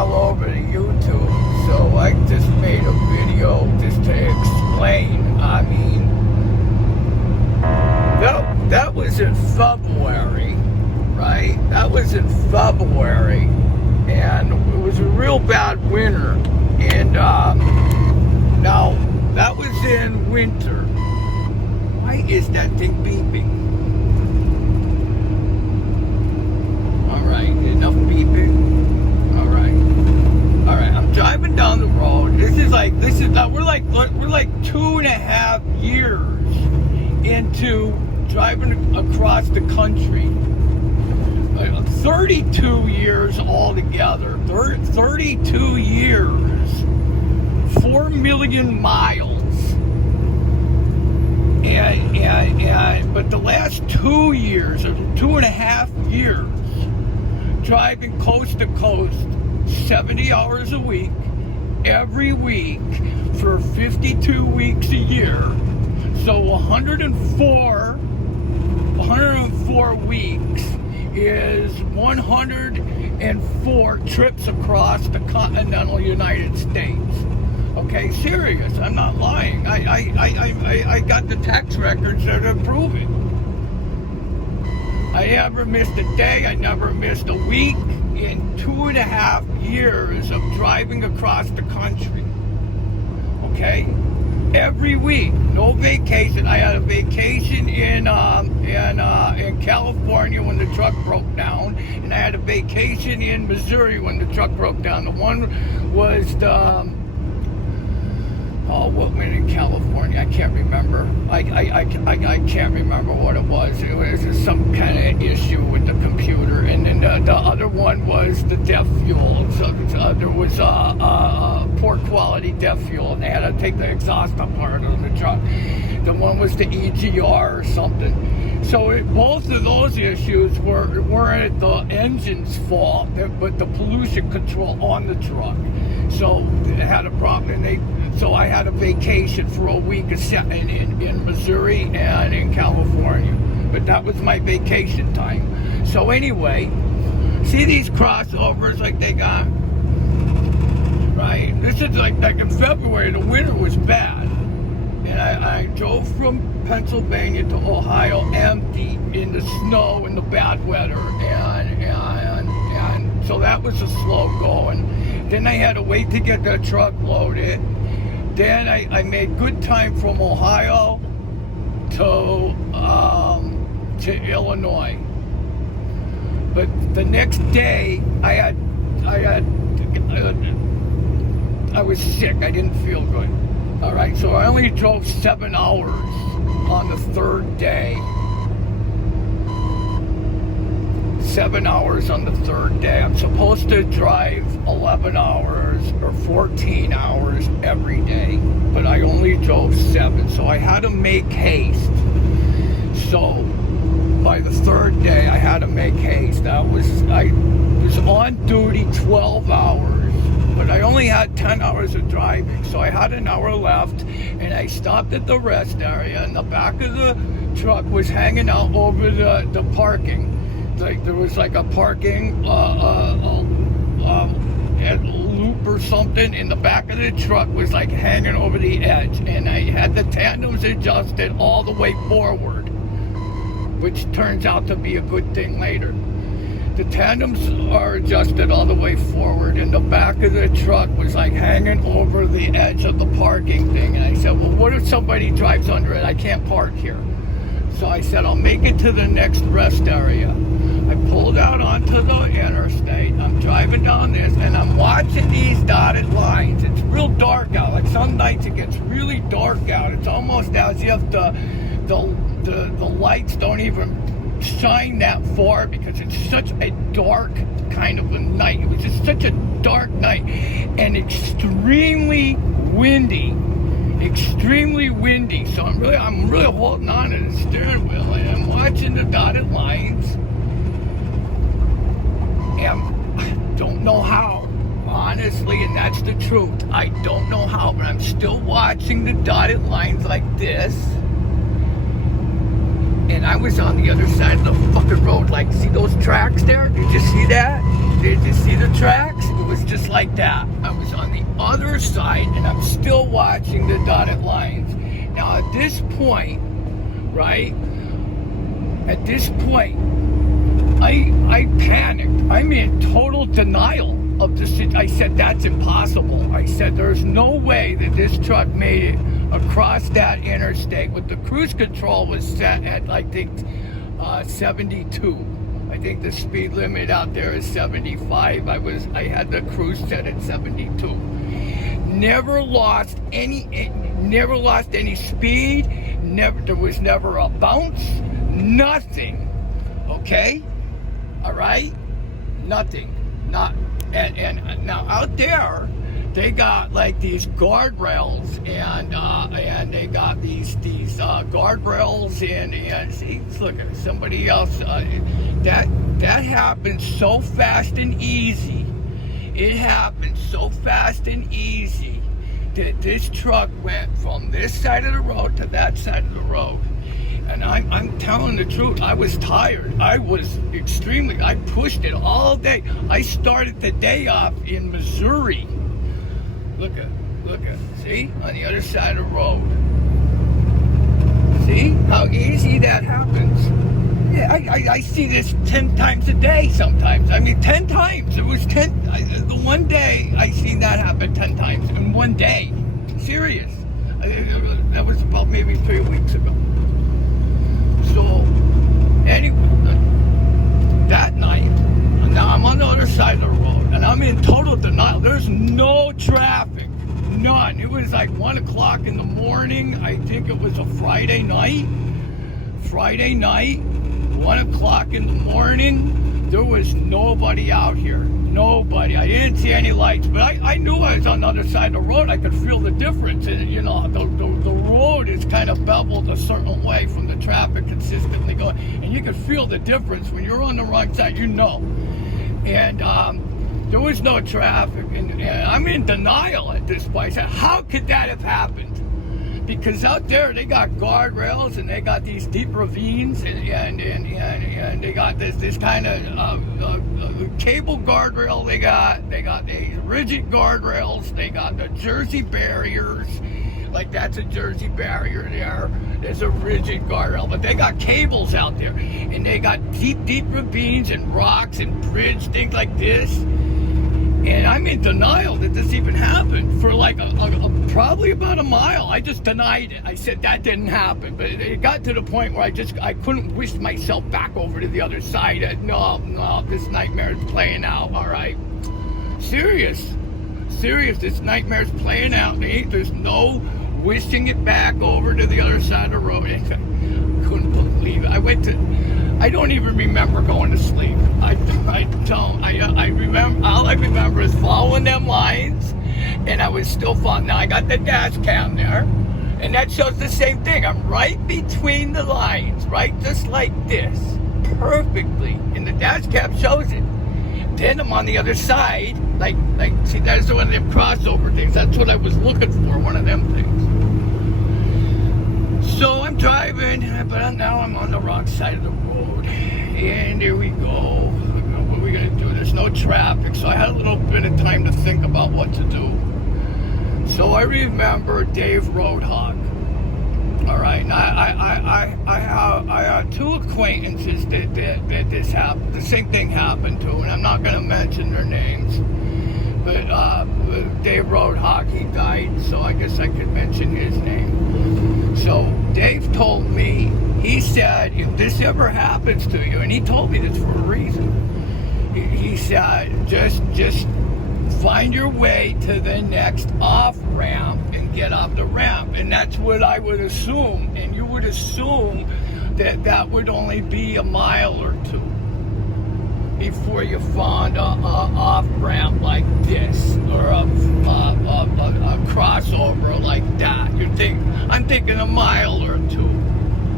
all over the YouTube, so I just made a video just to explain. I mean, that was in February, right? That was in February, and it was a real bad winter. And now that was in winter. Why is that thing beeping? All right, enough beeping. All right. I'm driving down the road. We're like 2.5 years into driving across the country. 32 years altogether. 32 years. 4 million miles. But the last 2 years, or 2.5 years, driving coast to coast, 70 hours a week, every week, for 52 weeks a year. So 104 weeks is 104 trips across the continental United States. Okay, serious. I'm not lying. I got the tax records that prove it. I never missed a day. I never missed a week in 2.5 years of driving across the country. Okay, every week, no vacation. I had a vacation in California when the truck broke down, and I had a vacation in Missouri when the truck broke down. The one was what went in California? I can't remember. I can't remember what it was. It was some kind of issue with the computer, and then the other one was the DEF fuel. So there was poor quality DEF fuel, and they had to take the exhaust apart on the truck. The one was the EGR or something. So both of those issues weren't the engine's fault, but the pollution control on the truck. So it had a problem, so I had a vacation for a week in Missouri and in California. But that was my vacation time. So anyway, see these crossovers like they got? Right? This is like in February, the winter was bad. And I drove from Pennsylvania to Ohio empty in the snow and the bad weather. And so that was a slow going. Then I had to wait to get the truck loaded. Then I made good time from Ohio to Illinois. But the next day I was sick. I didn't feel good. All right, so I only drove 7 hours on the third day. 7 hours on the third day. I'm supposed to drive 11 hours or 14 hours every day, but I only drove 7, so I had to make haste. So by the third day, I had to make haste. I was on duty 12 hours, but I only had 10 hours of driving, so I had an hour left, and I stopped at the rest area, and the back of the truck was hanging out over the parking. Like there was like a parking loop or something, and the back of the truck was like hanging over the edge, and I had the tandems adjusted all the way forward, which turns out to be a good thing later. The tandems are adjusted all the way forward, and the back of the truck was like hanging over the edge of the parking thing, and I said, well, what if somebody drives under it? I can't park here. So I said, I'll make it to the next rest area. I pulled out onto the interstate. I'm driving down this, and I'm watching these dotted lines. It's real dark out. Like some nights it gets really dark out. It's almost as if the lights don't even shine that far because it's such a dark kind of a night. It was just such a dark night and extremely windy. So I'm really holding on to the steering wheel, and I'm watching the dotted lines. And I don't know how, honestly, and that's the truth. I don't know how, but I'm still watching the dotted lines like this. And I was on the other side of the fucking road. Like, see those tracks there? Did you see that? Did you see the tracks? It was just like that. I was on the other side, and I'm still watching the dotted lines. Now, at this point, right? At this point, I panicked. I'm in total denial of the situation. I said, that's impossible. I said, there's no way that this truck made it across that interstate. With the cruise control was set at, I think, 72. I think the speed limit out there is 75. I had the cruise set at 72. Never lost any speed. There was never a bounce. Nothing. Okay? All right? Nothing. And now out there, they got like these guardrails, and they got these guardrails, and see, look at somebody else. That happened so fast and easy. It happened so fast and easy that this truck went from this side of the road to that side of the road. And I'm telling the truth, I was tired. I pushed it all day. I started the day off in Missouri. Look at, see, on the other side of the road. See how easy that happens? Yeah, I see this 10 times a day sometimes. I mean, 10 times. It was 10, the one day I seen that happen 10 times in one day. Serious. That was about maybe 3 weeks ago. So, anyway, that night, now I'm on the other side of the road, and I'm in total denial. There's no traffic, none. It was like 1 o'clock in the morning. I think it was a Friday night. 1 o'clock in the morning. There was nobody out here. Nobody. I didn't see any lights, but I knew I was on the other side of the road. I could feel the difference. And, you know, the road is kind of beveled a certain way from the traffic consistently going. And you could feel the difference when you're on the wrong side, you know. And there was no traffic. And I'm in denial at this point. I said, how could that have happened? Because out there they got guardrails, and they got these deep ravines, and they got this kind of cable guardrail. They got these rigid guardrails. They got the Jersey barriers, like that's a Jersey barrier there. There's a rigid guardrail, but they got cables out there, and they got deep ravines and rocks and bridge things like this. And I'm in denial that this even happened for like probably about a mile. I just denied it. I said that didn't happen. But it got to the point where I couldn't wish myself back over to the other side. No, this nightmare is playing out. All right, serious. This nightmare is playing out. There's no wishing it back over to the other side of the road. I couldn't believe it. I don't even remember going to sleep. I don't. I remember, all I remember is following them lines, and I was still following. Now I got the dash cam there, and that shows the same thing. I'm right between the lines, right, just like this, perfectly, and the dash cam shows it. Then I'm on the other side, like see, that's one of them crossover things. That's what I was looking for, one of them things. So I'm driving, but now I'm on the wrong side of the road. And here we go. What are we going to do? There's no traffic, so I had a little bit of time to think about what to do. So I remember Dave Roadhog. All right, and I have two acquaintances that this happened. The same thing happened to, and I'm not going to mention their names. But Dave Roadhog, he died, so I guess I could mention his name. So Dave told me, he said, if this ever happens to you, and he told me this for a reason, he said, just find your way to the next off-ramp and get off the ramp. And that's what I would assume, and you would assume that would only be a mile or two before you found a off-ramp like this, or a crossover like that. I'm thinking a mile or two.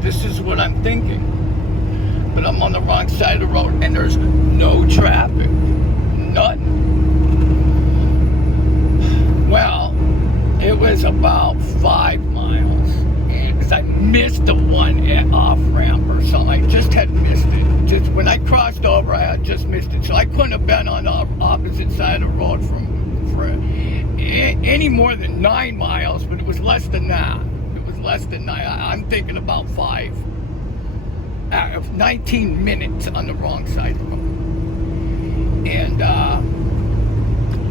This is what I'm thinking. But I'm on the wrong side of the road, and there's no traffic. None. Well, it was about 5 miles. Because I missed the one off-ramp or something. I just had missed it. just when I crossed over, I had just missed it. So I couldn't have been on the opposite side of the road for any more than 9 miles, but it was less than that. It was less than 9. I'm thinking about 19 minutes on the wrong side of the road.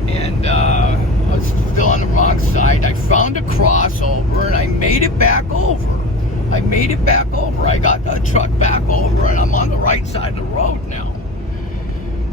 And I was still on the wrong side. I found a crossover and I made it back over. I got the truck back over and I'm on the right side of the road now.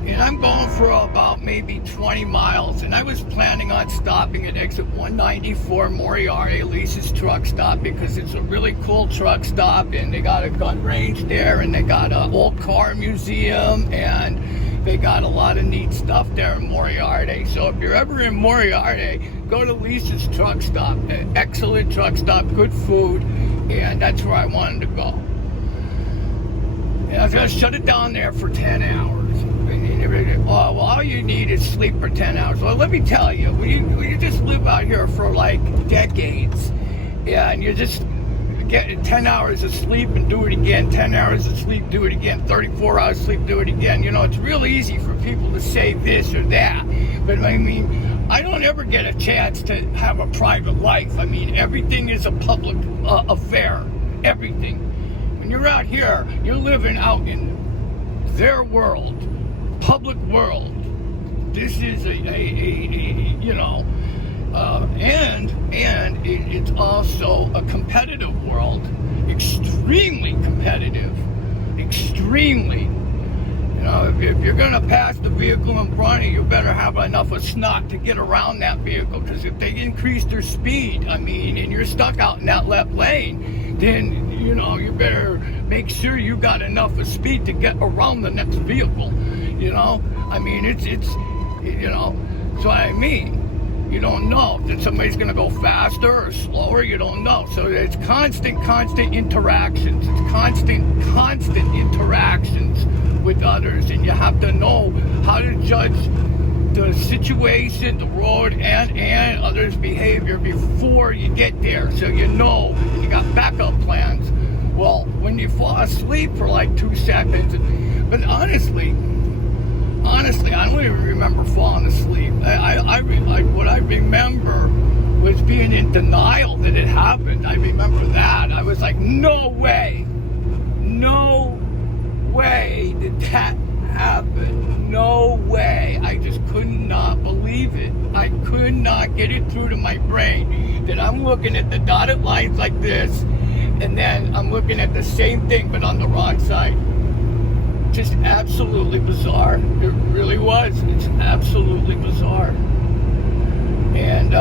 And I'm going for about maybe 20 miles. And I was planning on stopping at exit 194 Moriarty, Lisa's truck stop, because it's a really cool truck stop. And they got a gun range there, and they got an old car museum, and they got a lot of neat stuff there in Moriarty. So if you're ever in Moriarty, go to Lisa's truck stop. Excellent truck stop, good food, and that's where I wanted to go. And I was going to shut it down there for 10 hours. Well, all you need is sleep for 10 hours. Well, let me tell you, when you just live out here for like decades, and you just get 10 hours of sleep and do it again, 10 hours of sleep, do it again, 34 hours of sleep, do it again. You know, it's real easy for people to say this or that. But I mean, I don't ever get a chance to have a private life. I mean, everything is a public affair. Everything. When you're out here, you're living out in their world, public world. This is it's also a competitive world, extremely competitive, extremely. You know, if you're gonna pass the vehicle in front of you, you better have enough of snot to get around that vehicle, because if they increase their speed, I mean, and you're stuck out in that left lane, then, you know, you better make sure you got enough of speed to get around the next vehicle, you know? I mean, it's you know, so I mean, you don't know that somebody's going to go faster or slower. You don't know. So it's constant interactions. It's constant interactions with others. And you have to know how to judge the situation, the road, and others' behavior before you get there. So you know, you got backup plans. Well, when you fall asleep for like 2 seconds, but honestly, I don't even remember falling asleep. What I remember was being in denial that it happened. I remember that. I was like, no way did that happen. No way. I just could not believe it. I could not get it through to my brain that I'm looking at the dotted lines like this, and then I'm looking at the same thing but on the wrong side. Just absolutely bizarre. It really was. It's absolutely bizarre. And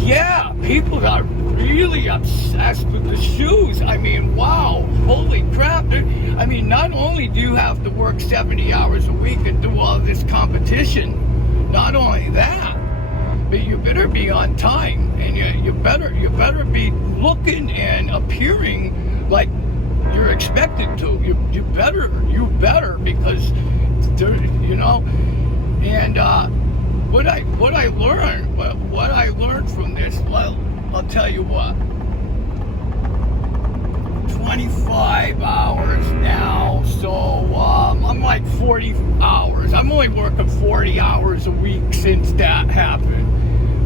yeah, people got really obsessed with the shoes. I mean, wow, holy crap. I mean, not only do you have to work 70 hours a week and do all this competition, not only that, but you better be on time, and you better be looking and appearing like you're expected to. You better, because there, you know. And what I learned from this, well, I'll tell you what. 25 hours now, so I'm like 40 hours. I'm only working 40 hours a week since that happened.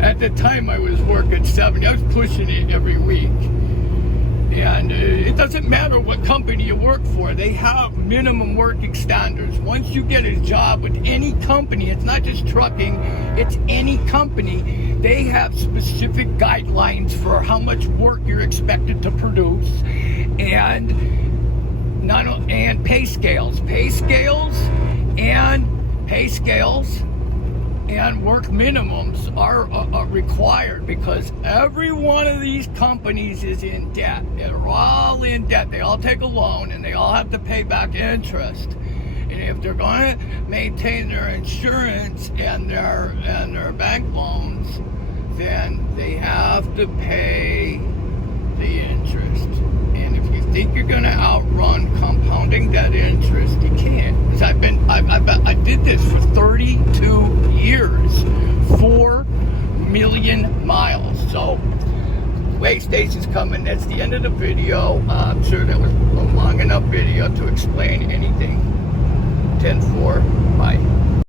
At the time, I was working 70. I was pushing it every week. And it doesn't matter what company you work for. They have minimum working standards. Once you get a job with any company, it's not just trucking, it's any company, they have specific guidelines for how much work you're expected to produce, and pay scales and work minimums are required, because every one of these companies is in debt. They're all in debt. They all take a loan, and they all have to pay back interest. And if they're going to maintain their insurance and their bank loans, then they have to pay the interest. And if you think you're going to outrun compounding that interest, you can't. Because I did this for 32 years, 4 million miles. So Way station's coming. That's the end of the video. I'm sure that was a long enough video to explain anything. 10-4. Bye.